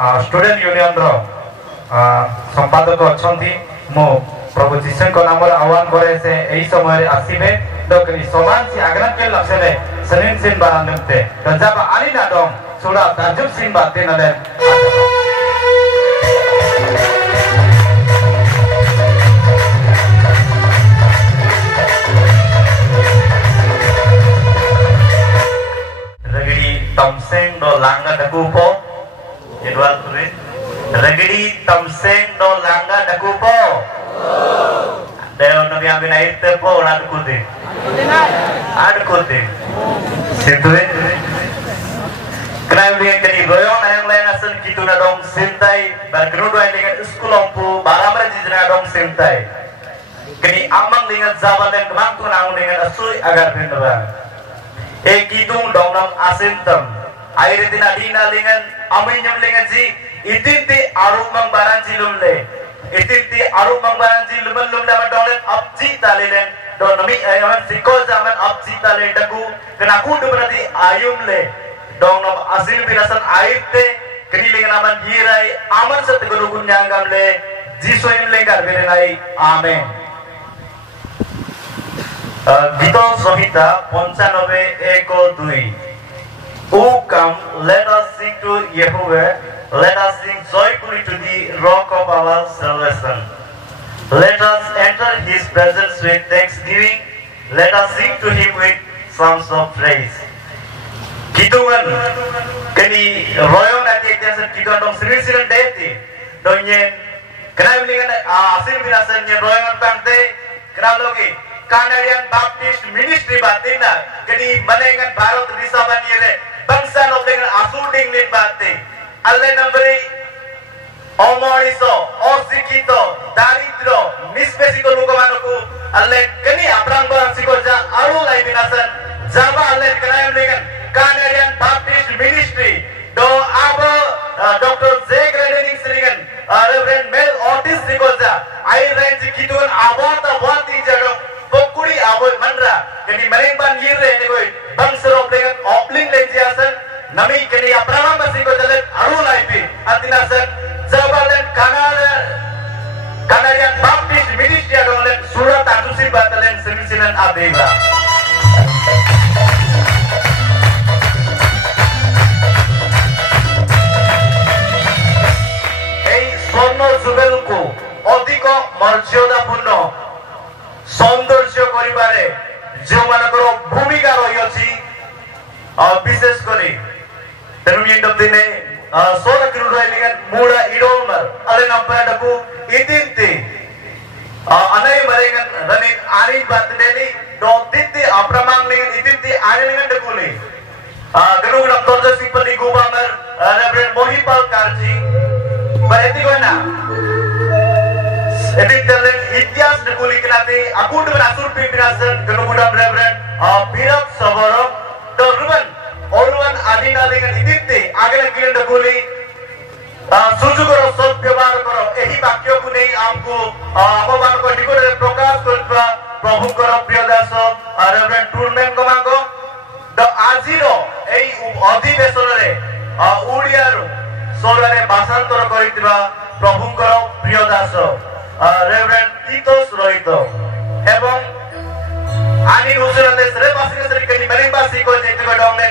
Student union रो संपादक अच्छी मो प्रभु जीशु नाम आह्वान करे से यही समय आसबे डकनी समान से आग्रह के लक्ष्य सनिन सिन बारा नमते जब आनी ना दम सुड़ा ताजुब सिन बातें नले रगड़ी तमसेंग दो लांगा दकुपो Edward tulis Regedi tamseng do langga dakupo Deo nabi ambil air tepo adu kutin Sintuin Kenapa dia kini goyong yang lain asal gitu na dong sintai Berkenu doa dengan sekolompu Balamra jijna dong sintai Kini amang dengan zaman dan kemang tu nang dengan asui agar pindahan Kidung dong nam asintam Air tina dina dengan amin nyam dengan ji itinti arumang baranji lumle itinti arumang baranji lumle dolen abji talelen don nami ayan siko zaman abji tale daku kenaku tu berarti ayumle dong nam asil binasan aite kenilingan aman hirai aman setegurugun nyangamle jisoim lengkar berenai amen Gito Sohita 95:1-2 O come, let us sing to Yehovah, let us sing joyfully to the rock of our salvation. Let us enter his presence with thanksgiving, let us sing to him with songs of praise. Kitungan, kini royong nanti itiasan kitungan dong sering-sering deti, dongnya, kenapa dengan asin binasannya royongan pante, kenapa lagi? Canadian Baptist Ministry batina, kini menengan Bharat Risaban yere. Bangsa lo dengan asuding nin bate, alle nambari omoriso, osikito, daridro, nispesiko lukomanuku, alle kini abrang barang sikoja aru lai binasan, java alle kenayam dengan Canadian Baptist Ministry, do abo Dr. J. Grading seringan, Reverend Mel Ortiz sikoja, air range kituan abota boti jadong. Pokuri aboy manra kini merengban yirre ni koi bangsa lo dengan opling lejiasan nami kini aprama masih ko jalan arulai pi antinasan jabalen Canadian Baptist Ministry adolen surat adusi batalen semisinan abega ei swarno jubelku odiko marjoda punno সৌন্দর্য করিবারে যেমানকর ভূমিকা রয়েছে বিশেষ করে তেরুমিয়েন্ট দিনে সোলা কিরুডাইলিগান মুড়া ইডোলমার আলে নাম্পাডাকু ইতিন্তি anay maringan ranin arin batdeli do titti apramanglingan itinti aringan dekuli ganungan torja sipali gubamar Reverend Mohipal Karji berarti guna Edit dalam ikhtias dekuli kenati aku dengan asur pimpinan genugudam Reverend Birak Saborok Dorman Orwan Adina dengan itinti agak kilen dekuli suju koro sot ব্যবহার koro ehi bakyo ku nei amku amoban ko dikore prakash korba prabhu koro priyo daso Reverend Turmen komango do aziro ei ଅଧିବେଶନରେ ଓଡ଼ିଆରୁ ସୋଲାରେ ଭାଷାନ୍ତର କରିଥିବା ପ୍ରଭୁଙ୍କର ପ୍ରିୟ Das Reverend Titos Rohito এবং ani usulan sere basike sere kani merimba siko jeti ko dongne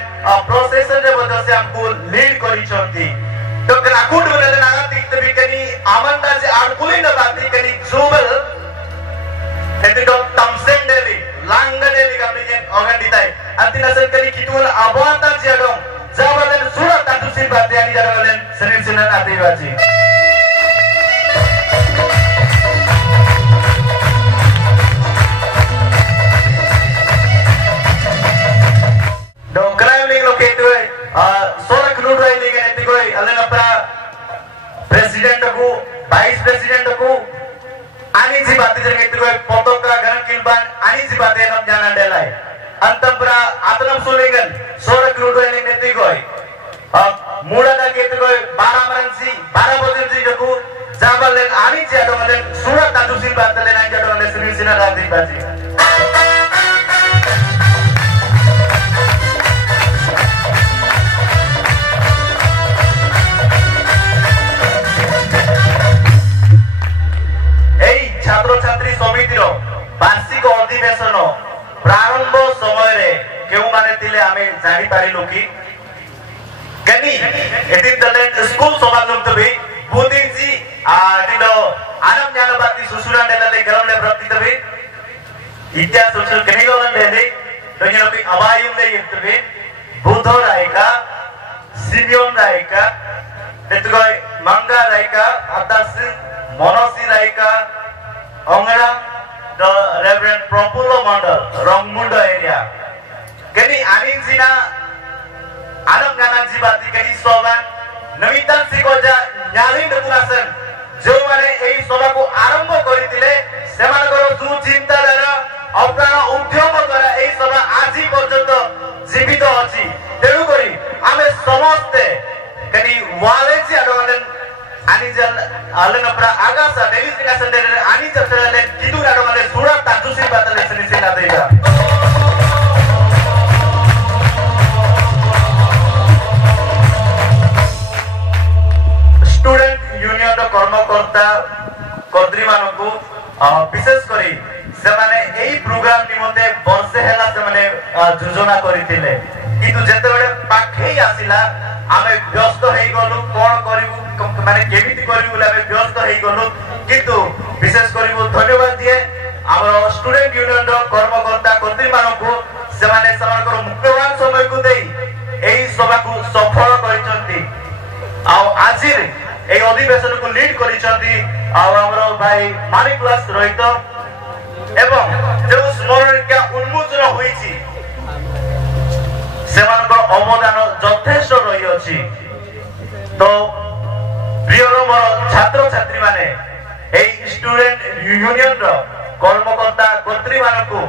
procession re bodo se amku lead korichonti to kana kud bole na ati tabi kani amanda je arpuli na bati kani jubal eti do tamsen deli langa deli kami je organ ditai atina sen kani kitul abanta je dong jabalen surat atusin bati ani jadalen senin sinan ati baji sorak nudrai ligan etikoi alena pra president aku vice president aku ani jibati jeng etikoi potoka garan kilban ani jibati nam jana delai antam pra atlam sulingan sorak nudrai ligan etikoi muda da etikoi 12 maransi 12 bojansi aku jabalen ani jadalen surat adusin batalen ani jadalen sinin sinar radin baji इतिहास उचल कनिगोलन ले दोनों लोग अबायुम ले इतने बुद्धो Raika Simeon Raika इतने मंगा Raika आतास मोनोसी Raika ओंगरा the Reverend Propulo Mandal Rongmundo area kini anin sina alam ganan jibati kini soban namitan sikoja nyalin depunasan जो माने एई सभा को आरंभ करितिले सेमानकर दु चिंताधारा अप्राण उद्यम द्वारा एई सभा आजि पर्यंत जीवित अछि तेनु करी आमे समस्ते कनी वालेजी आडोलन आनी जन आलन अपरा आगासा डेली सिकासन दे आनी जतले किदु आडोले सुरा ताजुसी बातले सिनिसिना देगा स्टूडेंट यूनियन रो कर्मकर्ता कर्त्री मानको विशेष करी से माने एई प्रोग्राम निमते वर्षे हेला से माने योजना करितिले किंतु जेते बेले पाखै आसिला आमे व्यस्त हेई गलु कोन करिवु माने केमिति करिवु बोले आमे व्यस्त हेई गलु किंतु विशेष करिवु धन्यवाद दिए हमर स्टूडेंट यूनियन रो कर्मकर्ता कर्त्री मानको से माने समानकर मुख्यवान समय को देई एई सभा को सफल करिसंती आ आजिर এই অধিবেশনକୁ লিড କରିଛନ୍ତି ଆଉ ଆମର ଭାଇ ମାନିକଲାସ ରୋହିତ ଏବଂ ଯେଉଁ ସ୍ମରଣିକା ଉନ୍ମୋଚନ ହୋଇଛି ସେମାନଙ୍କର ଅବଦାନ ଯଥେଷ୍ଟ ରହିଅଛି ତ ପ୍ରିୟର ମୋର ଛାତ୍ରଛାତ୍ରୀ ମାନେ এই স্টুডেন্ট ୟୁନିୟନର କର୍ମକର୍ତ୍ତା କର୍ତ୍ରୀ ମାନଙ୍କୁ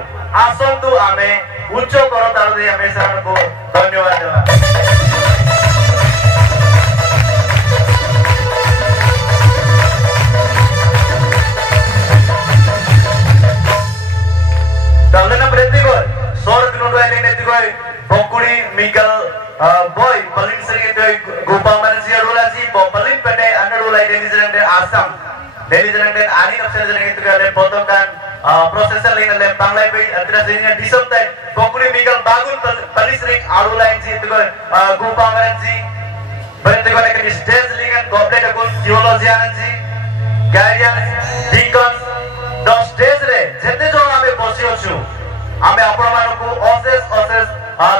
ଆସନ୍ତୁ ଆମେ ଉଚ୍ଚ କରତାଳ ଦେଇ ଆମେ ସେମାନଙ୍କୁ ଧନ୍ୟବାଦ ଦେବା Dalena Pretigor, Sorg Nudai Netigoi, Bokuri, Mikal, Boy, Palin Seri, Gopa Manzia Rulazi, Bopalin Pete, Underulai, Denizan, Assam, Denizan, Ani of Senator, Potokan, Processor in the Panglai, addressing a disappointed, Bokuri, Mikal, Bagun, Palisrik, Arulai, Gopa Manzi, Pentagon, Stage League and Goblet, Geology, Guardians, Deacons, the stage re jete jo ame bosi ochu ame apna manu अशेष अशेष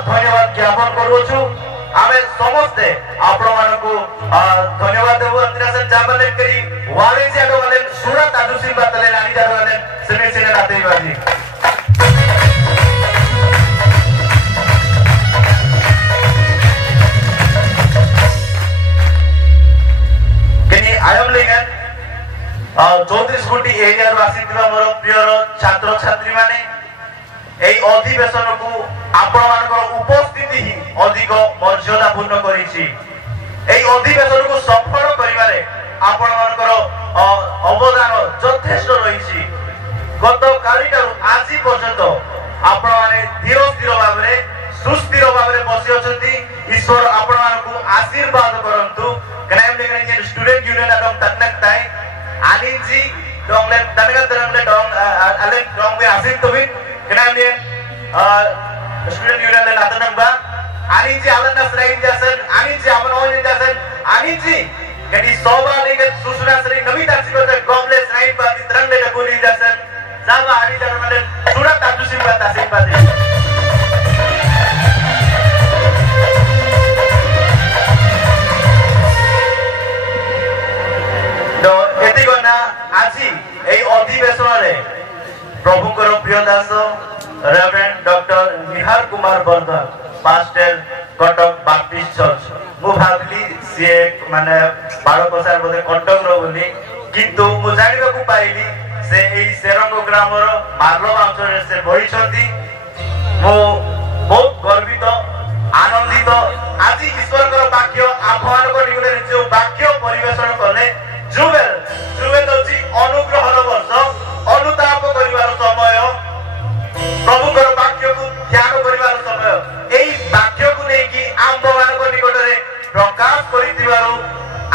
धन्यवाद ज्ञापन करूछु ame समस्ते apna manu धन्यवाद देबो अंतरासन जाबले करी वाले जाडो वाले सूरत आदुसी बातले रानी जाडो वाले सिने सिने आते बाजी कनी आयम लेगन 34 कोटी एरिया आसीथिबा मोर प्रियर छात्र छात्री माने एई अधिवेशन को आपण मानकर उपस्थिति ही अधिक मर्यादापूर्ण करिछि एई अधिवेशन को सफल करिवारे आपण मानकर अवदान यथेष्ट रहिछि गत कालिटारु आजि पर्यंत आपण माने धीर स्थिर भाबरे सुस्थिर भाबरे बसि अछंती ईश्वर आपण मानकु आशीर्वाद करंतु कनाम लेगन स्टूडेंट यूनियन एवं तकनक ताई आनिजी डोंगले तनगा तरंगले डोंग अले डोंग में आसिन तोबी कनाम ले स्टूडेंट यूनियन ले नातनंबा आनिजी आलन नसराइन जसन आनिजी अमन ओइन जसन आनिजी कनी सोबा लेके सुसुना सरी नवी तासिको ते गॉबले स्नाइन पाती तरंगले डकोली जसन जावा आनी दरमले सुरत ताजुसी बात आसिन पाती तो एतिगना आजी एई अधिवेशन रे Prabhukar Priya Das reverend doctor Nihar Kumar Vardhan pastor Cuttack Baptist church मु भाबली से माने बारकोसार बोले कटक रो बोली किंतु मु जानिबा को पाइली से एई सेरंग ग्राम रो मारलो अंचल से बही छथि मु बहुत गर्वित आनंदित आजी ईश्वर कर वाक्य आह्वान को निगले जो वाक्य परिवेशन करले जुवेल जुवेल होची अनुग्रहर वर्ष अनुताप करिवार समय प्रभुकर वाक्य को ध्यान करिवार समय एई वाक्य को नै कि आम्भ मानक निकटरे प्रकाश करितिबारो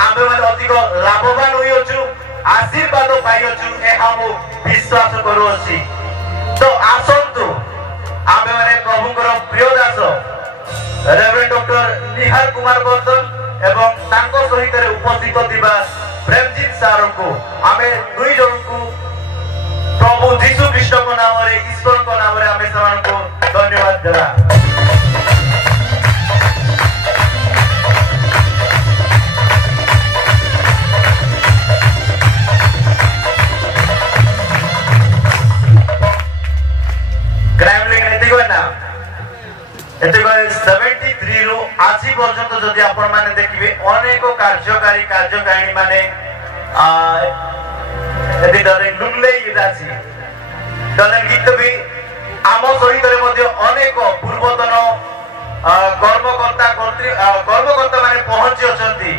आम्भ मान अधिक लाभवान होइछु आशीर्वाद पाइछु एहा मु विश्वास करूछि तो आसंतु आम्भ माने प्रभुकर प्रिय दास रेवरेंड डॉक्टर निहार कुमार वर्धन एवं तांको सहित उपस्थित दिबा प्रेमजीत सार को आमे दुई जन को प्रभु जीशु कृष्ण को नाम रे ईश्वर को नाम रे हमें समान को धन्यवाद देवा क्राइम लिंग नेति को ना एते को 73 रु आज पर्यंत जदि आपण माने देखिबे अनेक कार्यकारी माने एते डरे लुंगले इदासी डले गीत भी आम सहित रे मध्ये अनेक पूर्वतन कर्मकर्ता माने पहुंची अछंती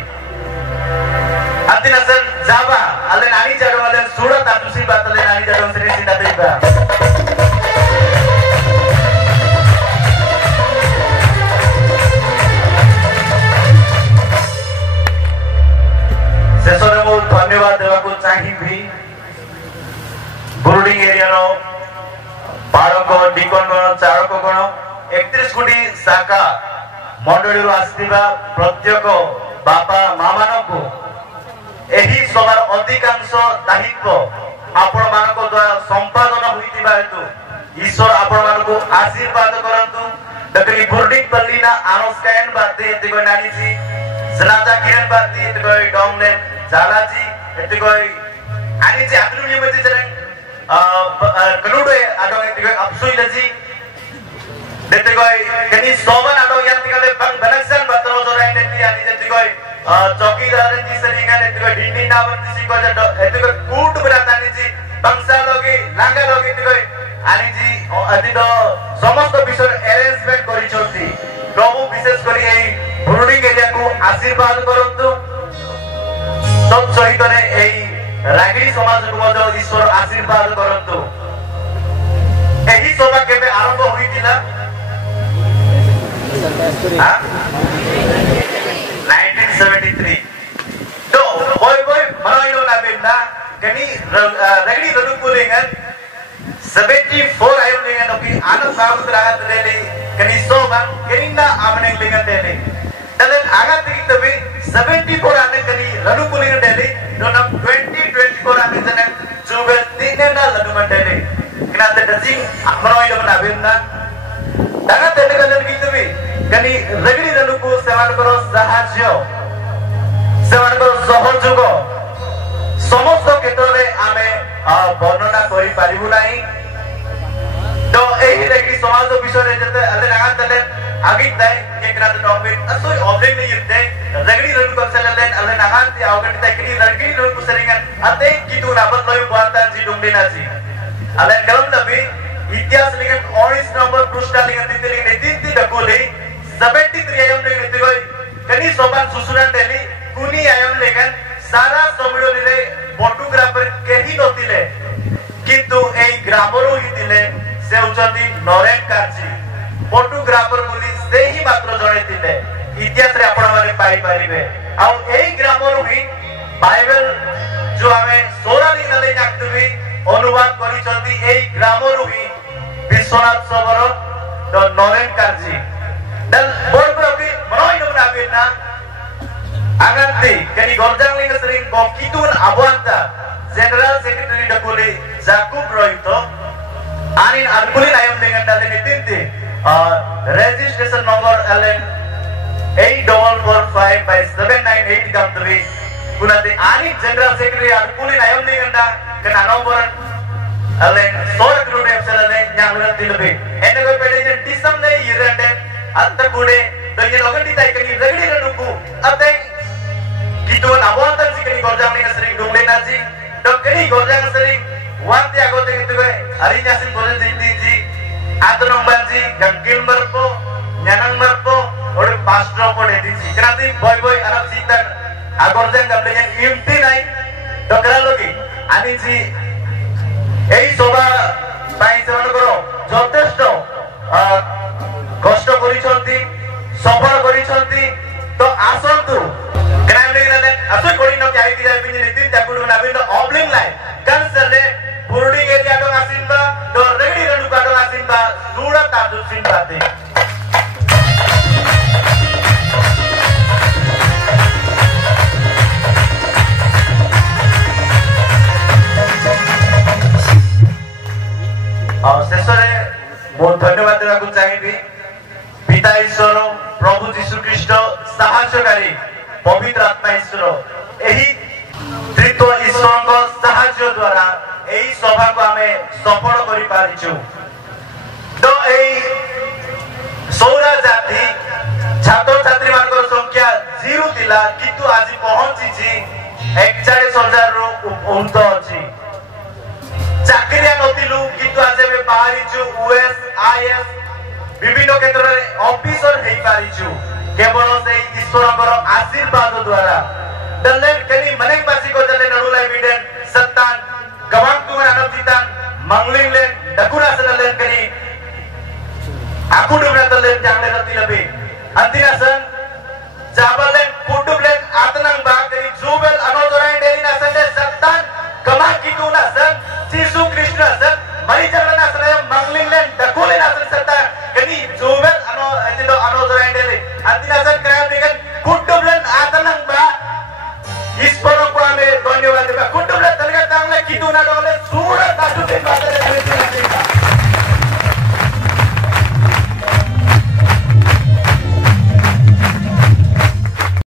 आदिनासन जाबा अले नानी जाडो अले सुडत आतुसी बातले नानी जाडो श्री सीता देबा शेषरे मु धन्यवाद देवा को चाहिबी बोर्डिंग एरिया रो बालक डिकन चालक गण 31 कोटी शाखा मंडली रो आस्तिबा प्रत्येक बापा मां मानको एही सभार अधिकांश दायित्व आपण मानको द्वारा संपादन होइतिबा हेतु ईश्वर आपण मानको आशीर्वाद करंतु दकरी बोर्डिंग पल्लीना आनस्कायन बाते एतिको नानी जी जनाजा किरण बाती एतिको डोंगने जालाजी एतिको आनी जे आदरुनी मध्ये जरन कनुडे आडो एतिको अपसुइलजी देतिको कनी सोवन आडो यातिकले बनक्सन बतरो जोराई नेति आनी जेतिको चौकीदार जी सरिंगा एतिको ढिंडी नावन दिसी को एतिको कूट बरातानी जी बंसा लोगी लांगा लोगी एतिको आनी जी अदितो समस्त विषय अरेंजमेंट करि छोती प्रभु विशेष करी एई बोर्डिंग एरिया को आशीर्वाद करंतु सब सहित रे एई रागिणी समाज को मधो ईश्वर आशीर्वाद करंतु एही सभा केबे आरंभ होइतिला 1973 तो कोई मनाइलो ना बिंदा कनी रागिणी रनुपुलिंगन 74 आयो लिंगन ओकी आनंद बाबू रागत लेली कनी सोबा केनिना आमने लिंगन देले तले आगा तिगितबे 74 आने कनी रनुपुलिंगन देले दोनम 2024 आने जने जुबे तिनेना लनुमन देले किना ते दजिंग मनाइलो ना बिंदा दागा तेले कलन कितबे कनी रागिणी रनुपु सेवन करो साहाଯ୍ୟ सेवन करो सहयोग समस्त क्षेत्र रे आमे वर्णना करि पारिबु नाही तो एही रागिणी समाज विषय रे जते अले नागा तले आगे तय के करा तो टॉपिक असोय ऑब्जेक्ट नहीं इते रागिणी रनु कसेलेन अले नागा ती आवगट तय कनी रागिणी रनु सरिंगन अते कितु नाबत लय वार्ता जी डुंगडेना जी अले गलम नबी इतिहास लिखन 19 नंबर पृष्ठ लिखन दिते नेतिंती डकोले 73 आयम ले नेति गय कनी सोबान सुसुरन देली कुनी आयम लेखन सारा सम्मेलन रे फोटोग्राफर केही नथिले किंतु एई ग्रामरो हितिले से उचंदी नरेन काजी फोटोग्राफर बोली से ही मात्र जणे थिले इतिहास रे आपण माने पाई परिबे आ एई ग्रामरो ही बाइबल जो हमें 16 दिन ले नाकतबी अनुवाद करिसंती एई ग्रामरो ही विश्वनाथ सबर तो नरेन काजी दल बोल प्रभु मनोइनो नाबिना आगंती कनी गोरजांग लिंग सरिंग गोकितुन अबवंता जनरल सेक्रेटरी डकुली जाकुब रोहितो आनिन अरकुली नायम dengan dalem itinti registration number LN 8445 by 798 country kunati ani general secretary अरकुली नायम dengan da kena nomor LN 16 crore epsilon nyangula tilbe ene ko pede jen tisam ne irande atta kude doyen logandi tai kani ragdi ranuku ate gitu nabuatan si kini gorjang ni sering dumle nasi dok kini gorjang sering wanti agote gitu gue hari nyasin boleh ji atau nomban ji gangkil merpo nyanang merpo और pastor को दे दी क्रांति boy अरब सीतन agorjang gamble yang impi nai dokra logi ani ji ei soba pai seman koro যথেষ্ট কষ্ট করিছন্তি সফল করিছন্তি তো আসন্তু crime लेले असो कोडी न काय की जाय बिनि नितिन ताकुडु नाबिन ऑब्लिंग लाइन कंसले बोर्डिंग एरिया तो आसिनबा तो रेडी रनु काडो आसिनबा सुडा तादु सिनबाते धन्यवाद देवाक चाहिए पिता ईश्वर प्रभु जीशु ख्रीस्ट साहाय्यकारी पवित्र आत्मा ईश्वर एही त्रित्व ईश्वर को साहाय्य द्वारा एही सभा को हमें सफल करि पारिछु। तो एही सौरा जाति छात्र छात्री मानकर संख्या 0 थिला किंतु आज पहुंची छी 41,000 रो उन्नत अछि। चाकरिया नथिलु किंतु आज में पारिछु यूएस आईएएस विभिन्न क्षेत्र में ऑफिसर हेई पारिछु केवल से ईश्वरकर आशीर्वाद द्वारा। दल्लेन केनी मनेक पासी को दल्लेन नडुलाई बिडेन सत्तान गवांग तुमन अनजितान मंगलिंगलेन दकुना सदल्लेन केनी आकुडुबना दल्लेन जांगले रति लबे अंतिनासन जाबलेन कुटुबलेन आतनंग बा केनी जुबेल अनोदराइन डेली नासन दे सत्तान गमा कितुना सन जीसु कृष्ण सन मरी जगना सन मंगलिंगलेन दकुले नासन सत्ता केनी जुबेल एतिलो अनोदराइन डेली अंतिनासन क्राइम बिगन कुटुबलेन आतनंग बा ईश्वर को हमें धन्यवाद देबा कुटुबलेन तनगा तांगले कितुना डोले